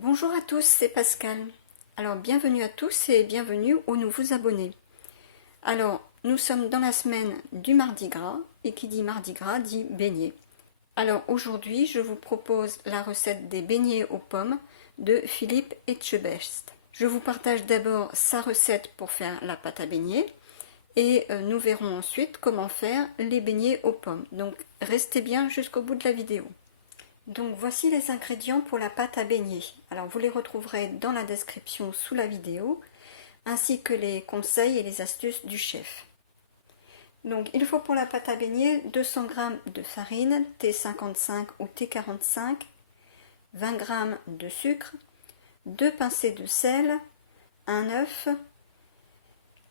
Bonjour à tous, c'est Pascal. Alors bienvenue à tous et bienvenue aux nouveaux abonnés. Alors nous sommes dans la semaine du Mardi Gras et qui dit Mardi Gras dit beignets. Alors aujourd'hui je vous propose la recette des beignets aux pommes de Philippe Etchebest. Je vous partage d'abord sa recette pour faire la pâte à beignets et nous verrons ensuite comment faire les beignets aux pommes. Donc restez bien jusqu'au bout de la vidéo. Donc voici les ingrédients pour la pâte à beignets. Alors vous les retrouverez dans la description sous la vidéo, ainsi que les conseils et les astuces du chef. Donc il faut pour la pâte à beignets 200 g de farine T55 ou T45, 20 g de sucre, 2 pincées de sel, un œuf,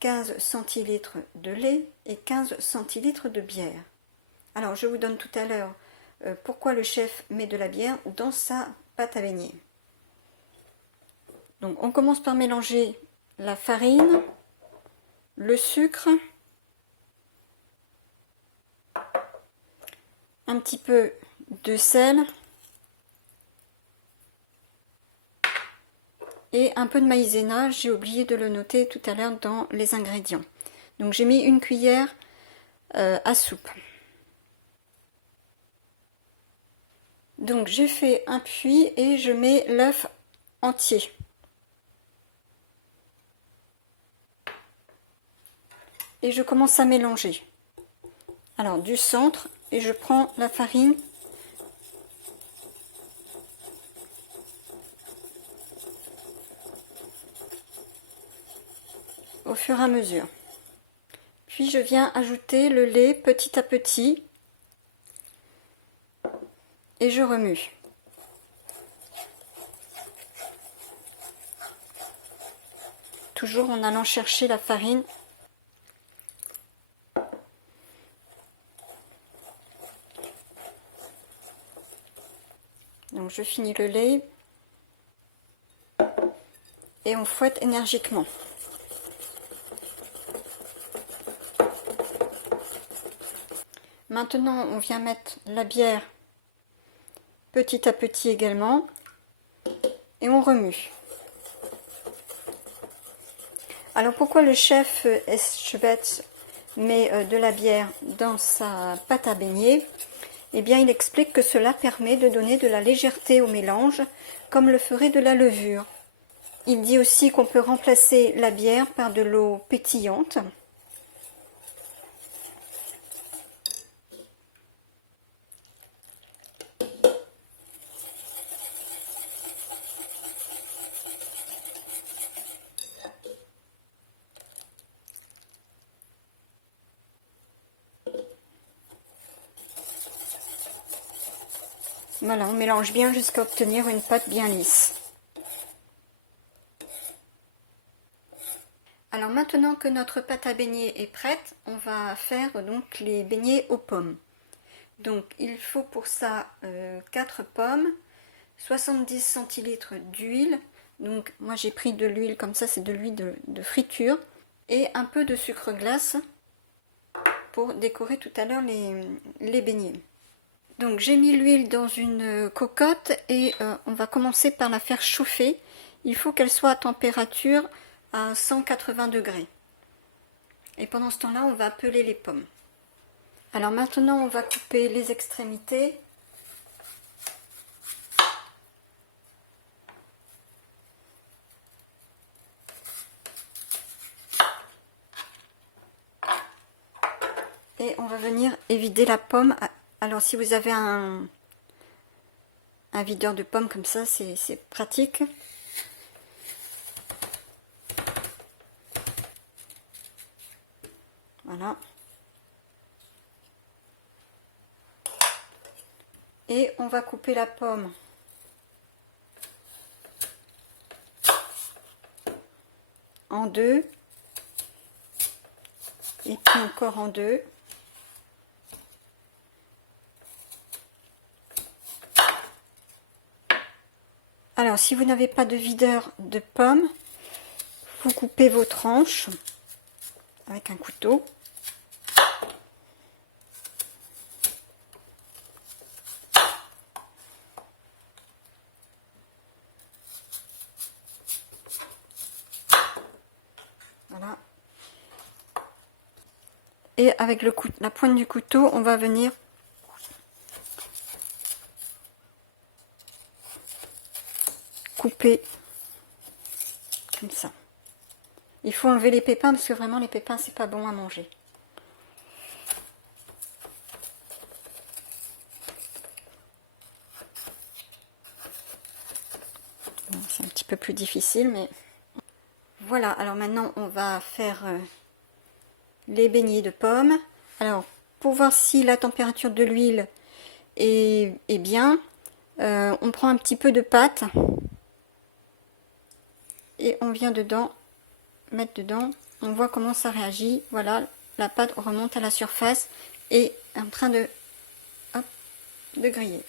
15 centilitres de lait et 15 centilitres de bière. Alors je vous donne tout à l'heure pourquoi le chef met de la bière dans sa pâte à beignets. Donc on commence par mélanger la farine, le sucre, un petit peu de sel et un peu de maïzena. J'ai oublié de le noter tout à l'heure dans les ingrédients. Donc j'ai mis une cuillère à soupe. Donc j'ai fait un puits et je mets l'œuf entier. Et je commence à mélanger. Alors du centre, et je prends la farine au fur et à mesure. Puis je viens ajouter le lait petit à petit et je remue. Toujours en allant chercher la farine. Donc je finis le lait et on fouette énergiquement. Maintenant on vient mettre la bière petit à petit également et on remue. Alors pourquoi le chef Etchebest met de la bière dans sa pâte à beignets? Eh bien il explique que cela permet de donner de la légèreté au mélange comme le ferait de la levure. Il dit aussi qu'on peut remplacer la bière par de l'eau pétillante. Voilà, on mélange bien jusqu'à obtenir une pâte bien lisse. Alors maintenant que notre pâte à beignets est prête, on va faire donc les beignets aux pommes. Donc il faut pour ça 4 pommes, 70 centilitres d'huile. Donc moi j'ai pris de l'huile comme ça, c'est de l'huile de friture. Et un peu de sucre glace pour décorer tout à l'heure les beignets. Donc j'ai mis l'huile dans une cocotte et on va commencer par la faire chauffer. Il faut qu'elle soit à température à 180 degrés. Et pendant ce temps-là, on va peler les pommes. Alors maintenant, on va couper les extrémités. Et on va venir évider la pomme. Alors si vous avez un videur de pommes comme ça, c'est pratique. Voilà. Et on va couper la pomme en deux. Et puis encore en deux. Alors, si vous n'avez pas de videur de pommes, vous coupez vos tranches avec un couteau. Et avec la pointe du couteau, on va venir couper comme ça. Il faut enlever les pépins parce que vraiment les pépins c'est pas bon à manger. Bon, c'est un petit peu plus difficile, mais voilà. Alors maintenant on va faire les beignets de pommes. Alors pour voir si la température de l'huile est bien, on prend un petit peu de pâte et on vient mettre dedans, on voit comment ça réagit. Voilà, la pâte remonte à la surface et est en train de griller.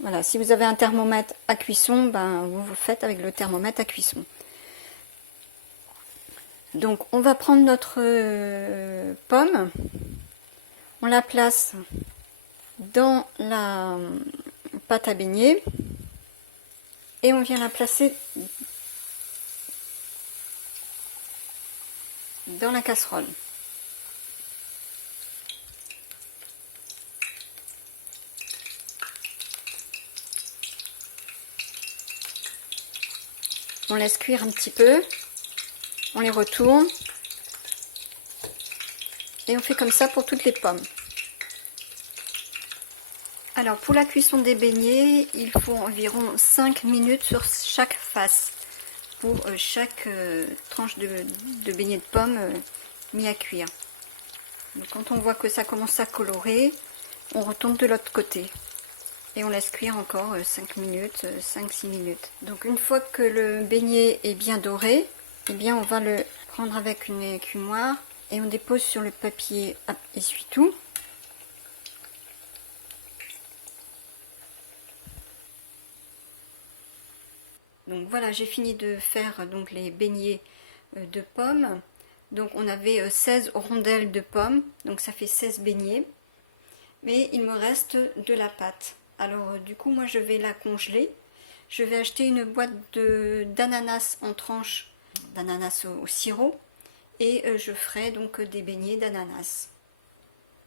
Voilà, si vous avez un thermomètre à cuisson, ben vous faites avec le thermomètre à cuisson. Donc on va prendre notre pomme, on la place dans la pâte à beignet et on vient la placer dans la casserole. On laisse cuire un petit peu, on les retourne et on fait comme ça pour toutes les pommes. Alors pour la cuisson des beignets, il faut environ 5 minutes sur chaque face pour chaque tranche de beignets de pommes mis à cuire. Donc, quand on voit que ça commence à colorer, on retourne de l'autre côté et on laisse cuire encore 5 minutes, 5-6 minutes. Donc une fois que le beignet est bien doré, eh bien on va le prendre avec une écumoire et on dépose sur le papier essuie-tout. Donc voilà, j'ai fini de faire donc les beignets de pommes. Donc on avait 16 rondelles de pommes, donc ça fait 16 beignets. Mais il me reste de la pâte. Alors du coup moi je vais la congeler. Je vais acheter une boîte d'ananas en tranches, d'ananas au sirop. Et je ferai donc des beignets d'ananas.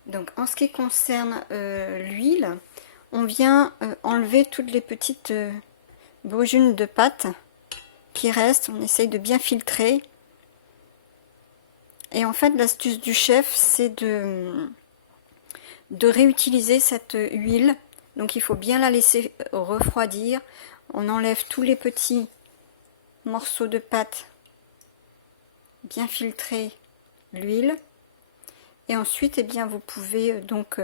Donc en ce qui concerne l'huile, on vient enlever toutes les petites brunes de pâte qui restent. On essaye de bien filtrer. Et en fait l'astuce du chef c'est de réutiliser cette huile. Donc il faut bien la laisser refroidir. On enlève tous les petits morceaux de pâte, bien filtrer l'huile. Et ensuite eh bien, vous pouvez donc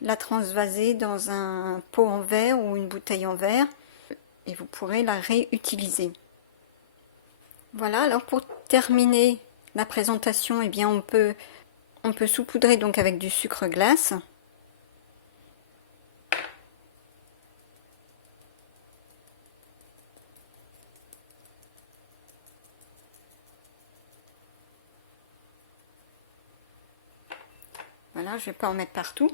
la transvaser dans un pot en verre ou une bouteille en verre. Et vous pourrez la réutiliser. Voilà, alors pour terminer la présentation, eh bien on peut saupoudrer donc avec du sucre glace. Voilà, je ne vais pas en mettre partout.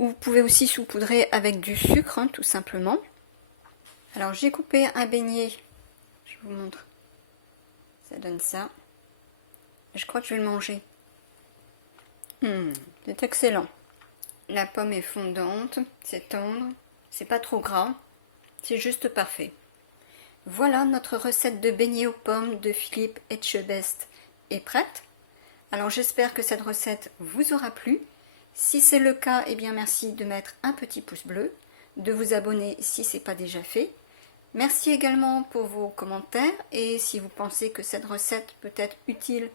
Vous pouvez aussi saupoudrer avec du sucre, hein, tout simplement. Alors j'ai coupé un beignet, je vous montre, ça donne ça. Je crois que je vais le manger. C'est excellent. La pomme est fondante, c'est tendre, c'est pas trop gras, c'est juste parfait. Voilà, notre recette de beignets aux pommes de Philippe Etchebest est prête. Alors j'espère que cette recette vous aura plu. Si c'est le cas, eh bien merci de mettre un petit pouce bleu, de vous abonner si ce n'est pas déjà fait. Merci également pour vos commentaires et si vous pensez que cette recette peut être utile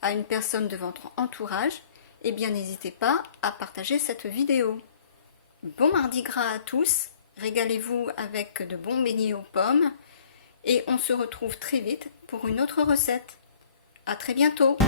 à une personne de votre entourage, eh bien n'hésitez pas à partager cette vidéo. Bon mardi gras à tous, régalez-vous avec de bons beignets aux pommes et on se retrouve très vite pour une autre recette. À très bientôt.